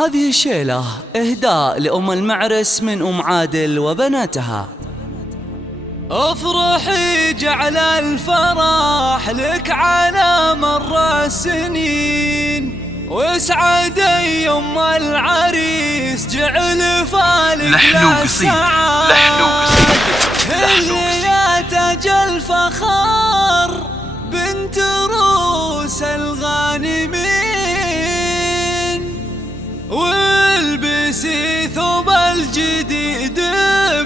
هذه الشيلة إهداء لأم المعرس من أم عادل وبناتها. افرحي جعل الفرح لك على مر السنين، واسعدي يوم العريس جعل فالك للسعاد. اللي يا تاج الفخار بنت روس الغانمين، والبسي ثوب الجديد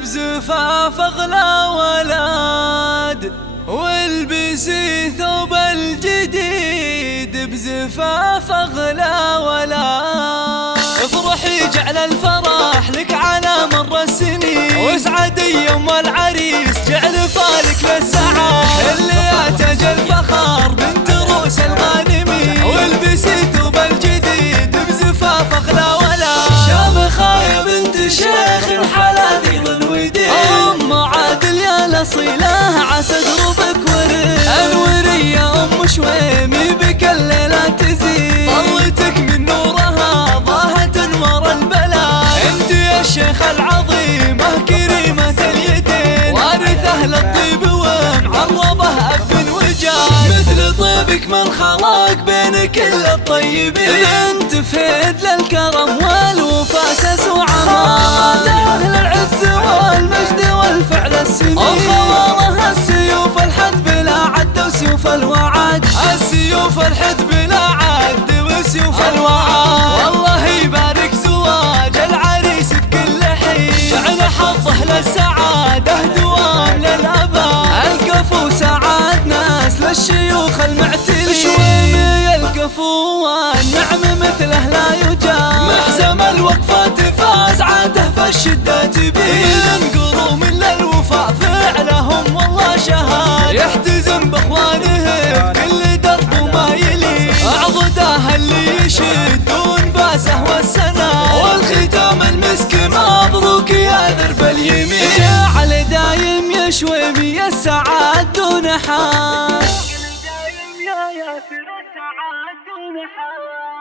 بزفاف اغلى ولاد، والبسي ثوب الجديد بزفاف اغلى ولاد. افرحي جعل الفرح لك على مر السنين، واسعدي يوم العريس جعل فالك للسعاد. اللي يا تاج الفخار بنت روس الغانمين، والبسي ثوب الجديد بزفاف اغلى ولاد. شامخة يا بنت شيخ الحلاذي والودين، ام عادل يا الاصيله عسى دروبك ورد. الورية ام شويمي بك الليلة تزين، طلتك من نورها ضاهت انوار البلاد. انت يا الشيخ العظيمة كريمة اليدين، وارث اهل الطيب ومعربه اب وجاد. مثل طيبك من خلق بين كل الطيبين، انت فيد للكرم والوفاء سس خاطر اهل العز والمجد والفعل السنين. وخوارها السيوف الحد بلا عد وسيوف الوعد، السيوف الحد بلا عد وسيوف الوعد. والله يبارك زواج العريس بكل حين، جعل حظه للسعادة دوام للأبد. الكفو سعاد ناس للشيوخ المعتلين، شويمي الكفو والنعم مثله لا يجاد. محزم الوقفات فاز عاده فالشدات بين، ينقروا من للوفاء فعلهم والله شهاد. يحتزم باخوانه كل درب وما يلي، اعضداه اللي يشدون باسه والسناد. والختام المسك مبروك يا درب اليمين، جعل دايم يا شويمي السعاد دون حال. دايم يا ياسر السعاد دون حال.